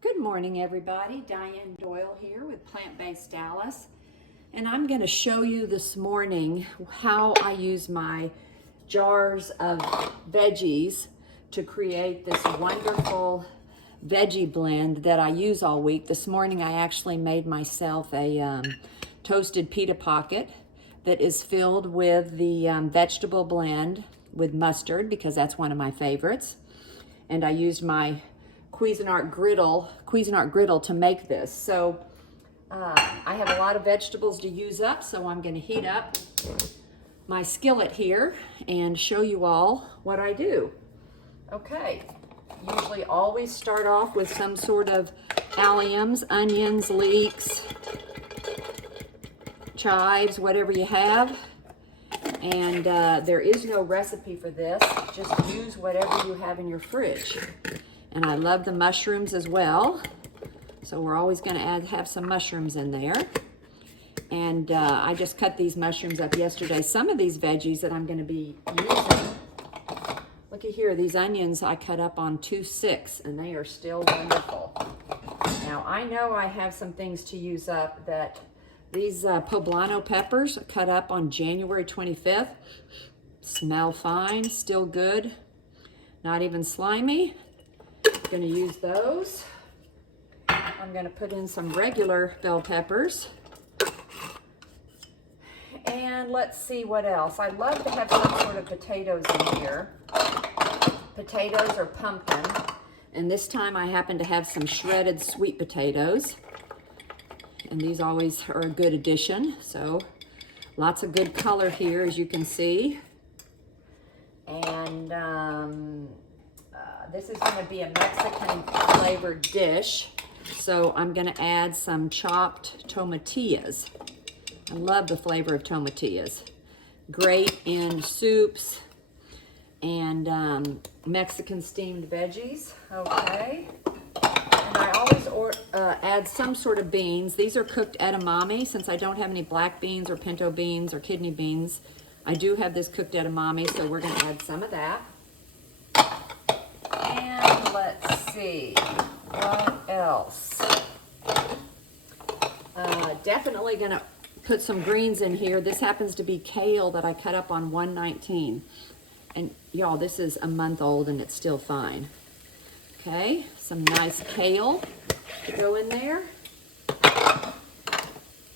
Good morning, everybody. Diane Doyle here with Plant-Based Dallas, and I'm going to show you this morning how I use my jars of veggies to create this wonderful veggie blend that I use all week. This morning I actually made myself a toasted pita pocket that is filled with the vegetable blend with mustard, because that's one of my favorites, and I used my Cuisinart griddle to make this. So I have a lot of vegetables to use up, so I'm going to heat up my skillet here and show you all what I do. Okay, usually always start off with some sort of alliums, onions, leeks, chives, whatever you have. And there is no recipe for this, just use whatever you have in your fridge. And I love the mushrooms as well, so we're always going to have some mushrooms in there. And I just cut these mushrooms up yesterday. Some of these veggies that I'm going to be using, looky here, these onions I cut up on 2/6, and they are still wonderful. Now I know I have some things to use up. That these poblano peppers cut up on January 25th, smell fine, still good, not even slimy. Going to use those. I'm going to put in some regular bell peppers. And let's see what else. I love to have some sort of potatoes in here. Potatoes or pumpkin. And this time I happen to have some shredded sweet potatoes. And these always are a good addition. So lots of good color here, as you can see. And this is going to be a Mexican flavored dish, so I'm going to add some chopped tomatillas. I love the flavor of tomatillas. Great in soups and Mexican steamed veggies. Okay. And I always add some sort of beans. These are cooked edamame. Since I don't have any black beans or pinto beans or kidney beans, I do have this cooked edamame, so we're going to add some of that. And let's see, what else? Definitely going to put some greens in here. This happens to be kale that I cut up on 1/19. And y'all, this is a month old and it's still fine. Okay, some nice kale to go in there.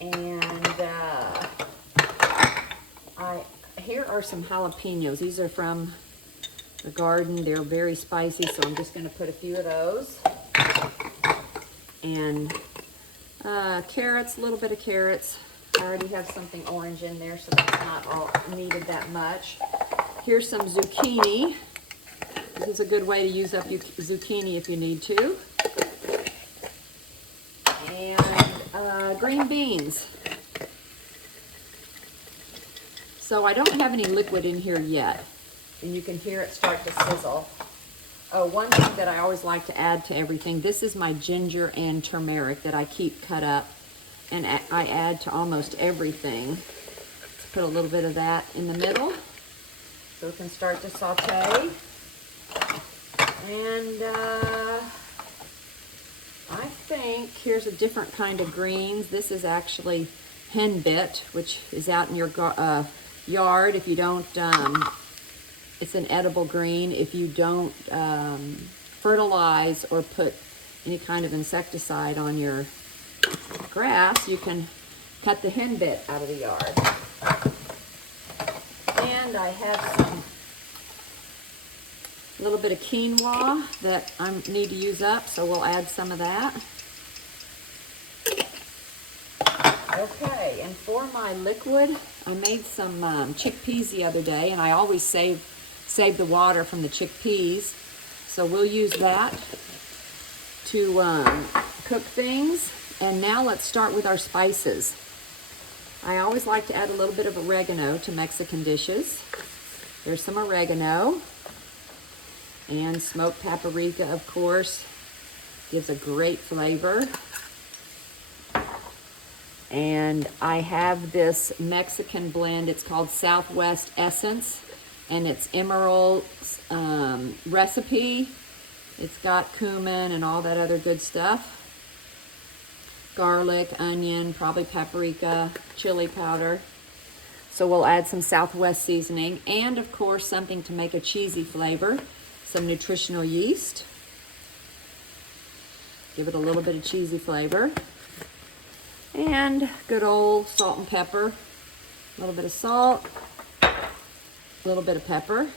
And here are some jalapenos. These are from the garden. They're very spicy, so I'm just going to put a few of those. And carrots, a little bit of carrots. I already have something orange in there, so that's not all needed that much. Here's some zucchini. This is a good way to use up your zucchini if you need to. And green beans. So I don't have any liquid in here yet, and you can hear it start to sizzle. Oh, one thing that I always like to add to everything, this is my ginger and turmeric that I keep cut up, and I add to almost everything. Let's put a little bit of that in the middle so it can start to saute. And I think here's a different kind of greens. This is actually henbit, which is out in your yard. If you don't, it's an edible green. If you don't fertilize or put any kind of insecticide on your grass, you can cut the henbit out of the yard. And I have a little bit of quinoa that I need to use up, so we'll add some of that. Okay, and for my liquid, I made some chickpeas the other day, and I always save the water from the chickpeas. So we'll use that to cook things. And now let's start with our spices. I always like to add a little bit of oregano to Mexican dishes. There's some oregano. And smoked paprika, of course, gives a great flavor. And I have this Mexican blend. It's called Southwest Essence, and it's Emerald's recipe. It's got cumin and all that other good stuff. Garlic, onion, probably paprika, chili powder. So we'll add some Southwest seasoning and of course something to make a cheesy flavor, some nutritional yeast. Give it a little bit of cheesy flavor. And good old salt and pepper. A little bit of salt, a little bit of pepper.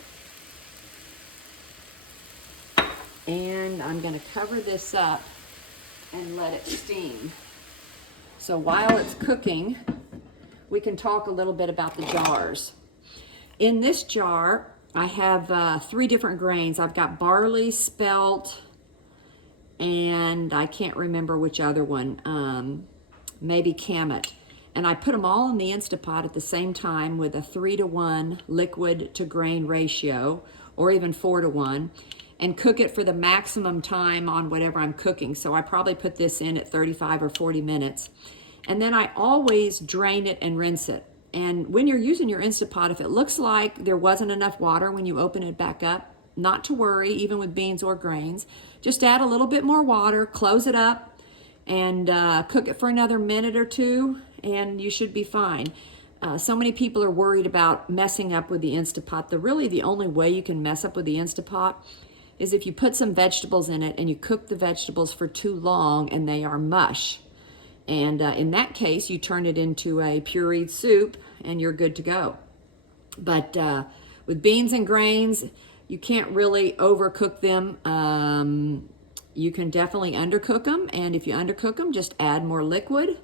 And I'm gonna cover this up and let it steam. So while it's cooking, we can talk a little bit about the jars. In this jar, I have 3 different grains. I've got barley, spelt, and I can't remember which other one, maybe kamut. And I put them all in the Instapot at the same time with a 3-to-1 liquid to grain ratio, or even 4-to-1, and cook it for the maximum time on whatever I'm cooking. So I probably put this in at 35 or 40 minutes. And then I always drain it and rinse it. And when you're using your Instapot, if it looks like there wasn't enough water when you open it back up, not to worry, even with beans or grains. Just add a little bit more water, close it up, and cook it for another minute or 2, and you should be fine. So many people are worried about messing up with the Instapot. Really the only way you can mess up with the Instapot is if you put some vegetables in it and you cook the vegetables for too long and they are mush. And in that case, you turn it into a pureed soup and you're good to go. But with beans and grains, you can't really overcook them. You can definitely undercook them. And if you undercook them, just add more liquid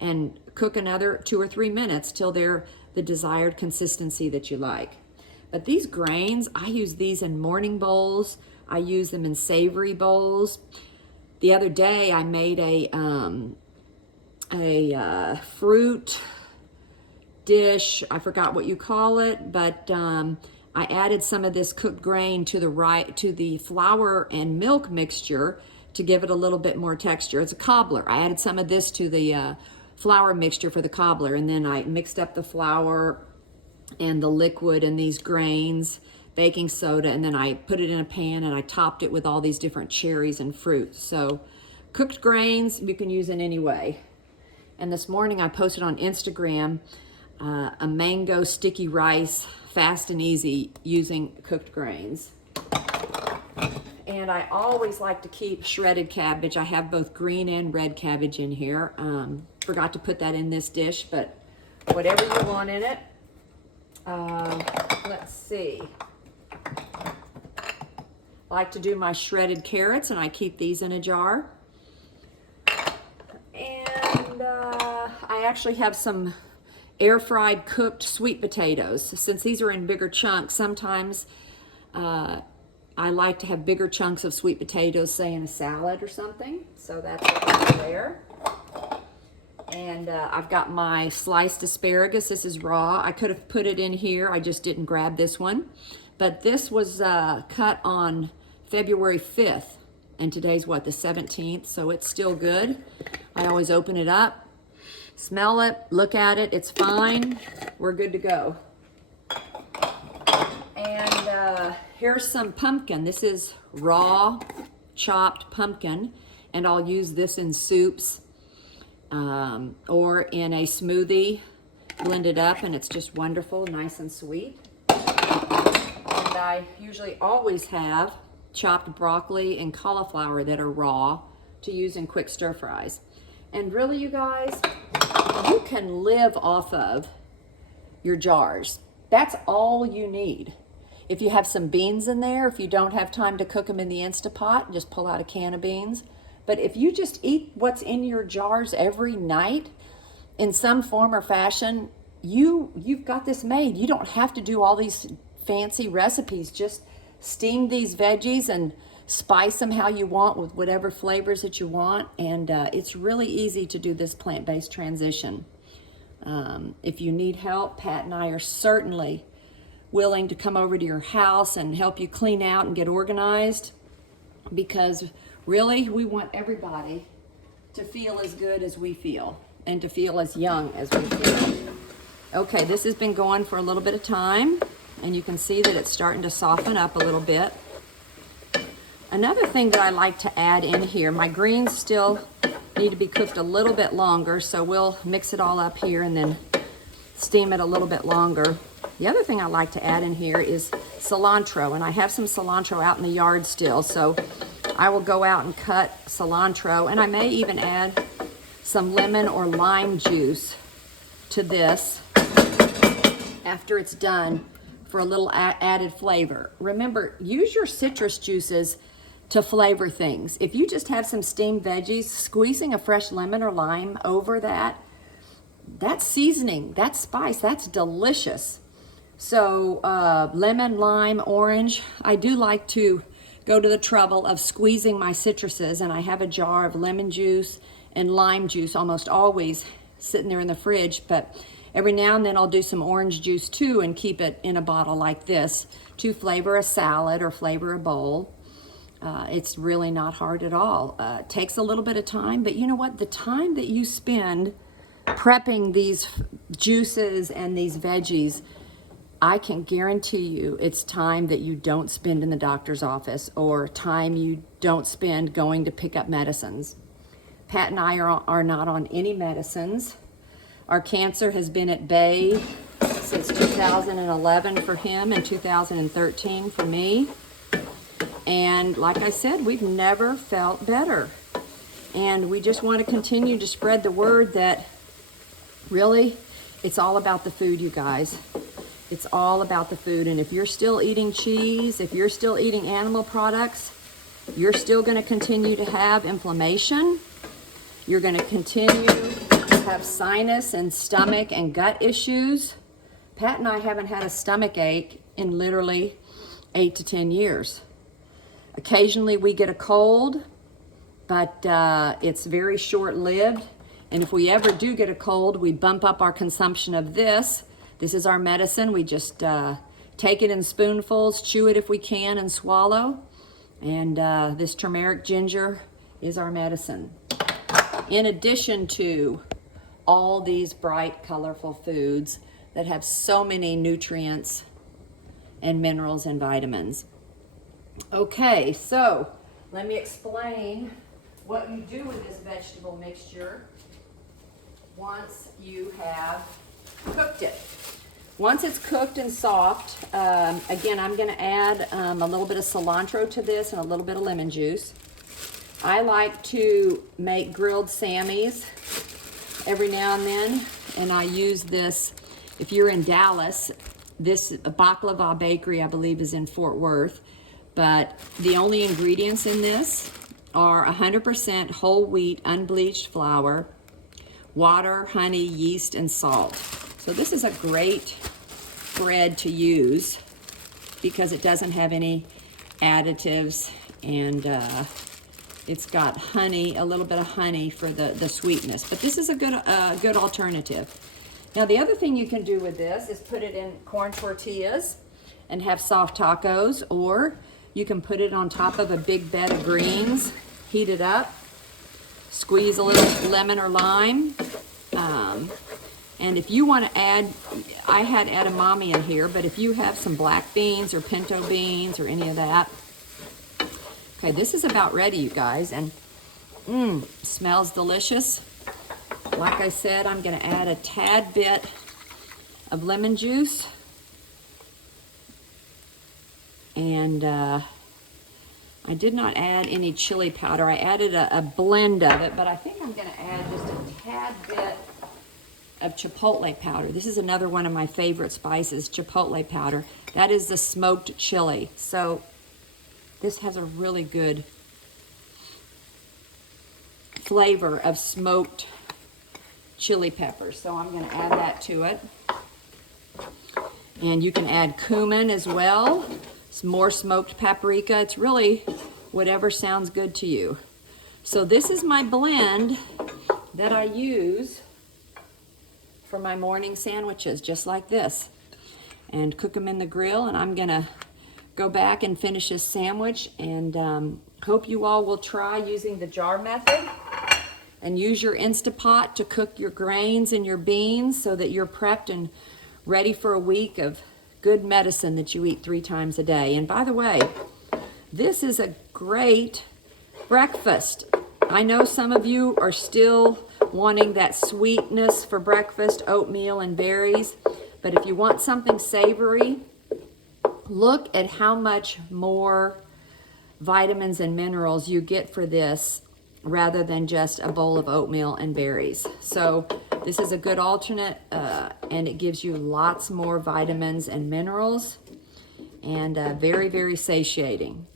and cook another 2 or 3 minutes till they're the desired consistency that you like. But these grains, I use these in morning bowls. I use them in savory bowls. The other day, I made a fruit dish. I forgot what you call it, but I added some of this cooked grain to the flour and milk mixture to give it a little bit more texture. It's a cobbler. I added some of this to the flour mixture for the cobbler, and then I mixed up the flour and the liquid and these grains, baking soda, and then I put it in a pan and I topped it with all these different cherries and fruit. So cooked grains you can use in any way. And this morning I posted on Instagram a mango sticky rice, fast and easy, using cooked grains. And I always like to keep shredded cabbage. I have both green and red cabbage in here. Forgot to put that in this dish, but whatever you want in it. Let's see. I like to do my shredded carrots, and I keep these in a jar. And I actually have some air-fried cooked sweet potatoes. Since these are in bigger chunks, sometimes I like to have bigger chunks of sweet potatoes, say in a salad or something. So that's what's there. And I've got my sliced asparagus. This is raw. I could have put it in here. I just didn't grab this one. But this was cut on February 5th. And today's what, the 17th? So it's still good. I always open it up, smell it, look at it. It's fine. We're good to go. And here's some pumpkin. This is raw chopped pumpkin. And I'll use this in soups. Or in a smoothie, blend it up, and it's just wonderful, nice and sweet. And I usually always have chopped broccoli and cauliflower that are raw to use in quick stir fries. And really, you guys, you can live off of your jars. That's all you need. If you have some beans in there, if you don't have time to cook them in the Instapot, just pull out a can of beans. But if you just eat what's in your jars every night in some form or fashion, you've got this made. You don't have to do all these fancy recipes. Just steam these veggies and spice them how you want with whatever flavors that you want. And it's really easy to do this plant-based transition. If you need help, Pat and I are certainly willing to come over to your house and help you clean out and get organized, because really, we want everybody to feel as good as we feel and to feel as young as we feel. Okay, this has been going for a little bit of time, and you can see that it's starting to soften up a little bit. Another thing that I like to add in here, my greens still need to be cooked a little bit longer, so we'll mix it all up here and then steam it a little bit longer. The other thing I like to add in here is cilantro, and I have some cilantro out in the yard still, so I will go out and cut cilantro, and I may even add some lemon or lime juice to this after it's done for a little added flavor. Remember, use your citrus juices to flavor things. If you just have some steamed veggies, squeezing a fresh lemon or lime over that, that's seasoning, that's spice, that's delicious. So lemon, lime, orange. I do like to go to the trouble of squeezing my citruses, and I have a jar of lemon juice and lime juice almost always sitting there in the fridge, but every now and then I'll do some orange juice too and keep it in a bottle like this to flavor a salad or flavor a bowl. It's really not hard at all. It takes a little bit of time, but you know what? The time that you spend prepping these juices and these veggies, I can guarantee you it's time that you don't spend in the doctor's office or time you don't spend going to pick up medicines. Pat and I are not on any medicines. Our cancer has been at bay since 2011 for him and 2013 for me. And like I said, we've never felt better. And we just want to continue to spread the word that really it's all about the food, you guys. It's all about the food. And if you're still eating cheese, if you're still eating animal products, you're still going to continue to have inflammation. You're going to continue to have sinus and stomach and gut issues. Pat and I haven't had a stomach ache in literally 8 to 10 years. Occasionally we get a cold, but it's very short-lived. And if we ever do get a cold, we bump up our consumption of this. This is our medicine. We just take it in spoonfuls, chew it if we can, and swallow. And this turmeric ginger is our medicine. In addition to all these bright, colorful foods that have so many nutrients and minerals and vitamins. Okay, so let me explain what you do with this vegetable mixture once you have cooked it. Once it's cooked and soft, again, I'm going to add a little bit of cilantro to this and a little bit of lemon juice. I like to make grilled Sammys every now and then, and I use this, if you're in Dallas, this Baklava Bakery, I believe, is in Fort Worth, but the only ingredients in this are 100% whole wheat, unbleached flour, water, honey, yeast, and salt. So this is a great bread to use because it doesn't have any additives, and it's got honey, a little bit of honey for the sweetness. But this is a good alternative. Now the other thing you can do with this is put it in corn tortillas and have soft tacos, or you can put it on top of a big bed of greens, heat it up, squeeze a little lemon or lime. And if you want to add, I had edamame in here, but if you have some black beans or pinto beans or any of that. Okay, this is about ready, you guys, and smells delicious. Like I said, I'm going to add a tad bit of lemon juice. And I did not add any chili powder. I added a blend of it, but I think I'm going to add just a tad bit of chipotle powder. This is another one of my favorite spices, chipotle powder. That is the smoked chili. So this has a really good flavor of smoked chili peppers. So I'm going to add that to it. And you can add cumin as well. Some more smoked paprika. It's really whatever sounds good to you. So this is my blend that I use for my morning sandwiches, just like this, and cook them in the grill. And I'm gonna go back and finish this sandwich, and hope you all will try using the jar method and use your Instapot to cook your grains and your beans so that you're prepped and ready for a week of good medicine that you eat 3 times a day. And by the way, this is a great breakfast. I know some of you are still wanting that sweetness for breakfast, oatmeal and berries, but if you want something savory, look at how much more vitamins and minerals you get for this rather than just a bowl of oatmeal and berries. So this is a good alternate, and it gives you lots more vitamins and minerals, and very, very satiating.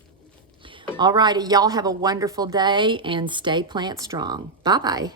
All righty, y'all have a wonderful day and stay plant strong. Bye-bye.